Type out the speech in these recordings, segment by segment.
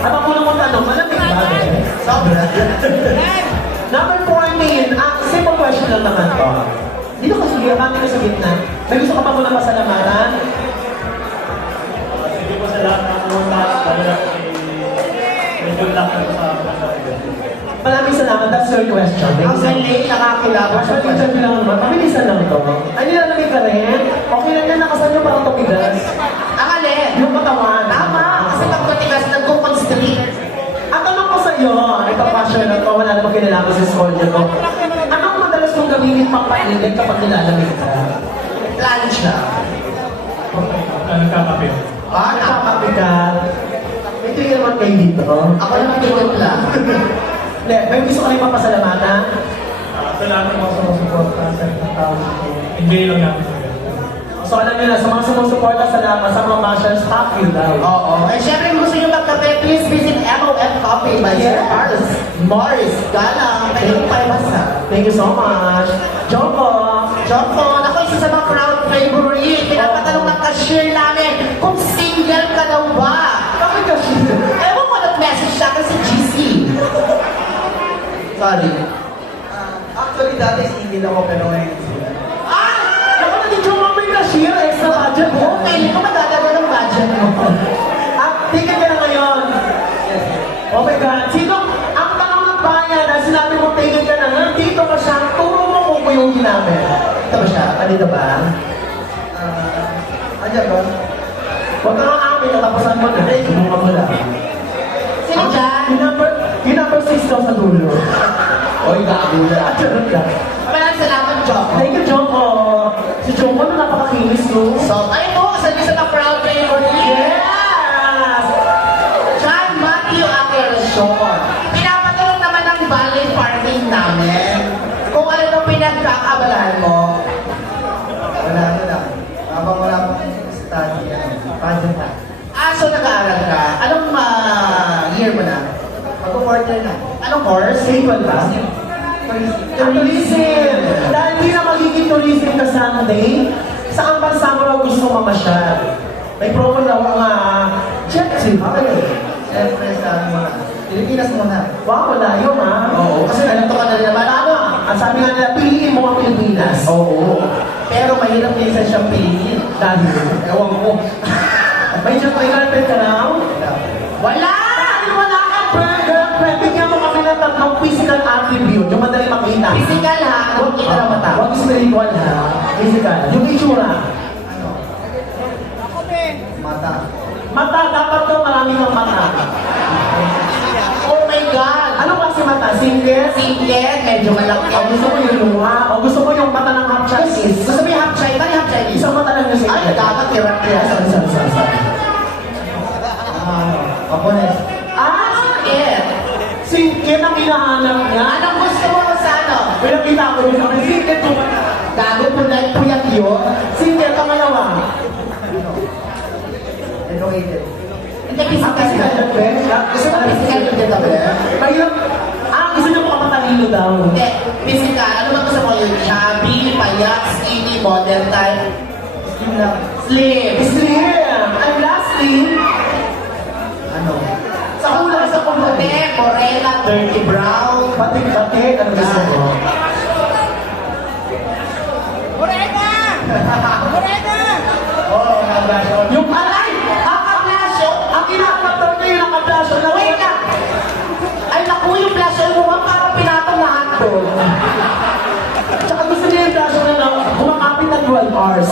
At ang unang mong tanong, malamig ba? Sobra. Number 14, simple question lang naman to. Dito ka sige, kami ka sa gitna. May gusto ka pa muna pasalamatan? Sige po sa lahat ng pumunta. May good luck na sa Maraming salamat. That's your question. Ang galing, nakakilabot sa Actually, dyan lang naman. Pabilisan lang to. Ay, nilalamig ka rin? Okay lang yan, nakasan yung parang tumigas. Ang alin? Yung katawan. Tama, kasi pag matigas, nagkukonstrict. At tanong ko sa iyo, ipapasyon na to, wala namang kinalaman sa scholar ko. Anong madalas mong gamitin pang painit kapag nilalamig ka? Plancha. nagkakapit. Nakakapikat. May tingin naman kayo dito. Ako lang tingin lang. Hindi, may gusto ka rin papasalamatan? Sa lahat ng mga sumusuporta sa isang tao, enjoy lang namin sila. So alam niyo na, sa mga sumusuporta sa mga bashers, thank you daw. Oo. And syempre, kung gusto nyo magkape, please visit MOF Coffee by Sir Carlos Morris. Galang, pwede kong palabasa. Thank you so much. Joko! Joko, ako isa sa mga crowd favorite. Pinapatanong ng cashier namin kung single ka daw ba. Bakit kasi? Ewan ko, nag-message siya kasi GC. Sorry. Actually, dati single ako pero ngayon Ah! Ako nag-joke mo may cashier, extra budget mo. Okay, hindi ko madadagdag ng budget mo. Tingnan ka na ngayon. Oh my God. Sino? Ang tanong ng bayan, dahil sinabi mo tingin ka na nga, dito ka siya, turo mo kung kuyungin namin. Ito ba siya? Kanito ba? Andiyan ba? Huwag ka nga amin, natapasan mo na. Eh, sumunga mo lang. Sino dyan? Yung number 6 daw sa dulo. Oy, gagula. Charot lang. Maraming salamat, Joko. Thank you, Joko. Si Joko na napakakinis, no? So, ayun po, sa isa na crowd favorite. Yes! John Matthew Aguirreson. Pinapatanong naman ng ballet parking namin kung ano nung pinagkakabalahan mo. Wala na lang. Habang wala akong study, pageant na. So nag-aaral ka. Anong year mo na? Mag-order na. Anong course? Simple ba? Tourism! Dahil hindi na magiging tourism ka Sunday, saan bansa mo na gusto mamasyal? May promo daw ang jet trip. Siyempre sa ano muna. Pilipinas muna. Wow, malayo ha? Oo, kasi nalito ka na rin naman. Ano? Ang sabi nga nila, piliin mo ang Pilipinas. Oo. Pero mahirap minsan siyang piliin. Dahil, Ewan ko. may jet girlfriend ka na? Wala! Dahil wala kang girlfriend, bigyan mo kami ng tatlong physical attribute, yung madali makita. Physical ha, huwag kita na mata. Huwag spiritual ha. Physical. Yung itsura. Ano? Mata. Mata, dapat daw marami ng mata. Oh my God! Ano kasi mata? Single? Single, medyo malaki. O gusto mo yung luha? O gusto mo yung mata ng half Chinese? Gusto mo yung half Chinese? Ano yung half Chinese? Isang mata lang yung single. Ay, dapat tira-tira. Sorry. Kapones. Yeah. Single ang hinahanap niya. Anong gusto mo sa ano? Pinakita ko rin sa single ko. Gago po na puyat yun. Single ka malawa. Educated. Hindi, Ang physical physical na. yung best. Gusto mo physical yung ganda ba? Mahirap. Gusto niyo makapatalino daw. Hindi, physical. Ano ba gusto mo yung chubby, payat, skinny, modern type? Skin lang. Slim. Slim. And lastly, Ano? Sa kulay sa kumuti, morena, dirty brown. patik-patik. Ano gusto mo? Oo, nablasyon. Yung alay! Nakablasyo. Ang kinakapatol niya yung nakablasyo na Wait lang. Ay, naku, yung blasyo mo nga parang pinatong lahat doon. Tsaka gusto niya yung blasyo na kumakapit ng 12 hours.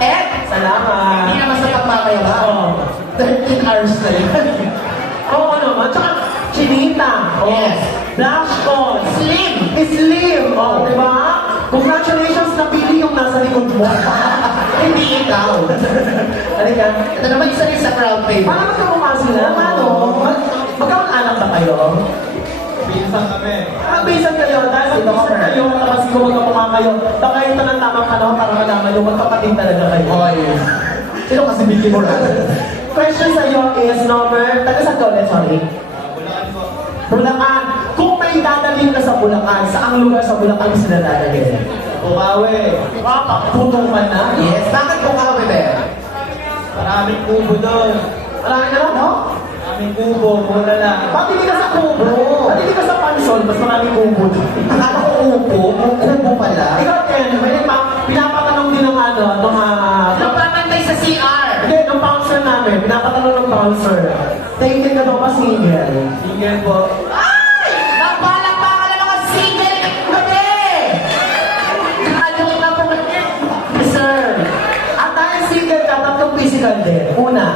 Eh, Salamat. hindi naman sa pagmamaya ba? Oo. 13 hours na yun. Oo naman. Tsaka chinita. Oo. Yes. Blush on. Slim. Slim. Oo, di ba? Congratulations, napili yung nasa likod mo. Hindi ikaw. Halika. Ito naman isa rin sa crowd favorite. Paano magkamukha sila? Paano? Magkamang-anak ba kayo? Pinsan kami. Magbisan kayo. Dahil magbisan kayo, tapos kung magkamukha kayo, baka ito ng tamang panahon para malaman yung magkapatid talaga kayo. Oy. Sino kasi bigyan mo na? Question sa iyo is number, taga saan ka ulit, sorry? Bulacan po. Bulacan. Kung may dadalhin ka sa Bulacan, saang lugar sa Bulacan sila dadalhin? Bukawi. Putong man na? Yes. Bakit po ka, bebe? Maraming kubo doon. Marami na lang, no? Maraming Maraming kubo, mura lang. Ba't hindi ka sa kubo? Ba't hindi ka sa pansol? Mas maraming kubo. Akala ko upo, kubo pala. Ikaw, Ken, pinapatanong din ng ano, nung Napapantay sa CR. hindi, nung bouncer namin, pinapatanong ng bouncer. Taken ka daw ba single? Single po. Ay! Nagbalak pa ka ng mga single gabi! Ano na po Sir, at dahil single ka, tatlong physical din. Una,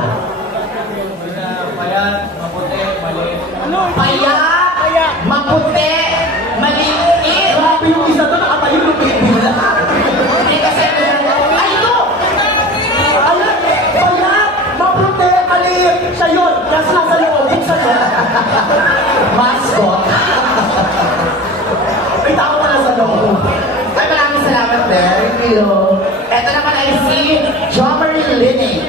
Payat, maputi, maliit. payat, maputi, maliit. grabe yung isa doon, nakatayo ng pipila. Hindi kasi, ay ito! Ayan, bayat, maputi, maliit. Siya yun, nasa nasa loob, buksan mo. Mascot. May tao pa nasa loob. Ay, maraming salamat, Thank you. Ito naman ay si Jomery Lining.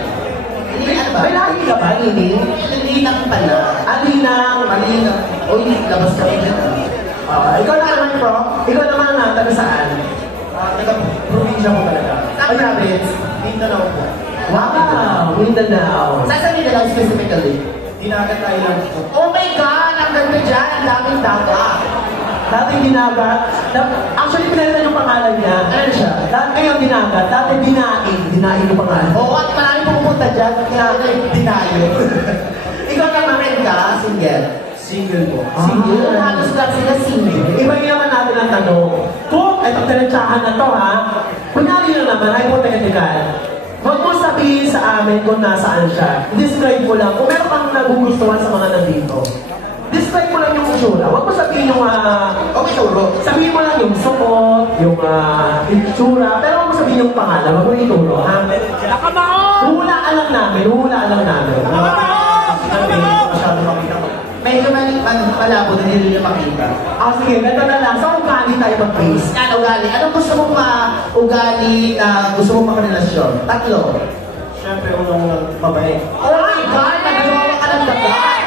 Lining ano ba? May lahi ka ba, Lili? Lininang pala. Alinang, Malinang. Uy, labas kami dyan. ikaw na naman, bro. Ikaw naman na, taga saan? Taga-provincia ko talaga. Ay, Ayabits. Mindanao po. Wow, Mindanao. Saan sa Mindanao specifically? Dinagat Island po. Oh my God! Ang ganda dyan! Ang daming dagat! Dati dinagat. Actually, pinalitan yung pangalan niya. Ano siya? Dati ngayon dinagat. Dati dinain. Dinain yung pangalan. Oo, at maraming pupunta dyan. Kaya dinayo. Ikaw naman rin ka, single. Single po. Single? Halos lang sila single. Ibigay naman natin ang tanong. Kung itong tinatsahan na to, ha? Kunyari na naman, hypothetical. Huwag mo sabihin sa amin kung nasaan siya. Describe mo lang. Kung meron kang nagugustuhan sa mga nandito. Describe mo lang yung itsura. Huwag mo sabihin yung, Okay, turo. sabihin mo lang yung suot, yung itsura, pero huwag mo sabihin yung pangalan. Huwag mo ituro, ha? Huhulaan lang namin. Huhulaan lang namin. Masyado makita ko. Medyo malabo na hindi nila makita. Sige, ganito na lang. Sa ugali tayo mag-base. Yan, ugali. Anong gusto mong ugali na gusto mong makarelasyon? Tatlo. Siyempre, unang mabait. Oh my God! Nagagawa ka ng dagat!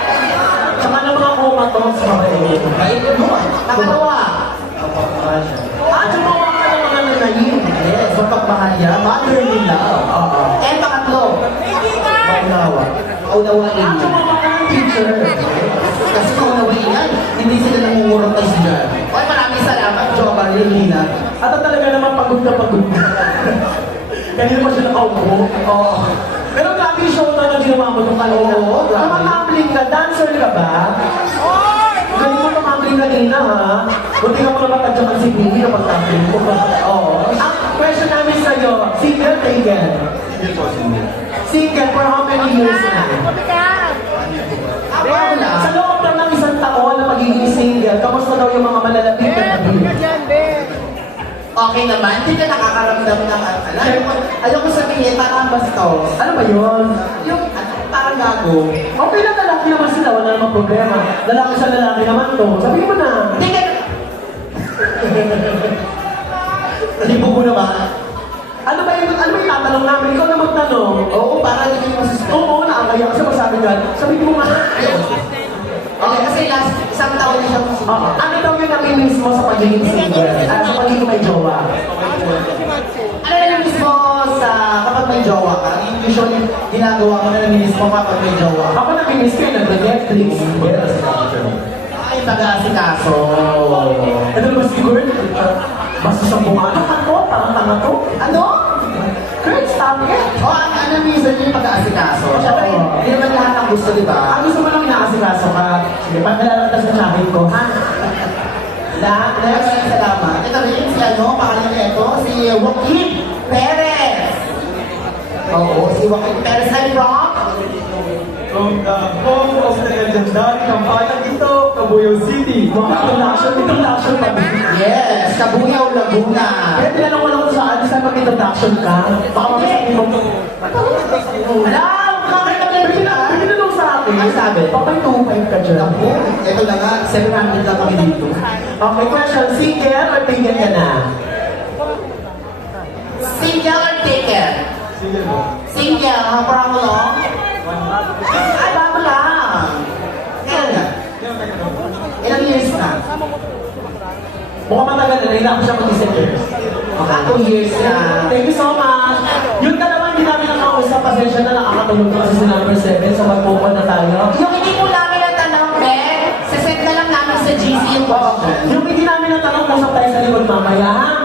Tsaka ng mga comatose, mabait. Bait mo. Nakalawa. Kapag siya. Gumawa ka ng mga nanayin. Yes, mapagmahal niya. Motherly love. Oo. Eh, pangatlo. Paunawa. Unawain niya. Gumawa ka ng teacher. Kasi kung unawain yan, hindi sila nangungurot kasi dyan. Oy, maraming salamat, Joba Lilina. At talaga naman pagod na pagod na. Kanina pa siya nakaupo. Oo. Pero grabe yung show na ginawa mo nung kanina. Oo, grabe. Namatumbling ka, dancer ka ba? Galing mo tumambling kanina, ha? Buti ka mo naman tadyakan si Billy na pagtambling mo. Oo. Ang question namin sa'yo, single, taken? Single po, single. Single for how many years na? Wala. Sa loob lang ng isang taon na magiging single, kamusta daw yung mga malalapit na nabili? Okay naman, hindi ka nakakaramdam ng ayoko sabihin, parang bastos. Ano ba yun? Yung parang gago. Okay lang, lalaki naman sila, wala namang problema. Lalaki sa lalaki naman to. Sabihin mo na. Hindi ka... Libo ko naman. Ano ba yung tatanong namin? Ikaw na magtanong. Oo, parang hindi mo masusunod. Oo, nakakaya kasi masabi ka. Sabihin mo nga. Okay, kasi last isang taon na siya Ano daw yung namimiss mo sa pagiging single? Sa pagiging may jowa? Ano na lang mismo sa kapag may jowa ka? Usually, ginagawa mo na lang mismo kapag may jowa. Ako namimiss ko yung nag-Netflix. Yes. Ay, taga-asikaso. Ito naman si Kurt. Basta sa bunga. Ano ka to? Parang tanga to? Ano? Kurt, stop it. O, ano minsan yung pag-aasikaso? Siyempre, Oo. hindi naman lahat ang gusto, di ba? Ang gusto mo lang inaasikaso ka. Sige, pagkalala ka sa tsahin ko, ha? Lahat, Maraming salamat. Ito rin si ano, pangalan niya ito, si Joaquin Perez. Oo, si Joaquin Perez. Hi, Rock. From the home of the legendary kampayan ito, Cabuyao City. Mga introduction pa. Yes, Cabuyao, Laguna. Kaya tinanong ko lang kung saan mag-introduction ka. Baka masasabi mo. Alam, bakit ka May tinanong sa akin. Ano sabi? Bakit 2.5 ka dyan? Ako, ito na nga, 700 lang kami dito. Okay, question. Single or taken ka na? Single or taken? Single po. Single, for how long? Ay, bago lang. Kailan na? Ilang years na? Mukhang matagal na. Nahila ko siya mag-isip years. Mga 2 years na. Thank you so much. Yun ka naman, hindi namin nakausap. Pasensya na nakakatulog na kasi si number 7 sa magpupon na tayo. Yung hindi mo yung Oo. question. Yung hindi namin natanong, usap tayo sa likod mamaya, ha?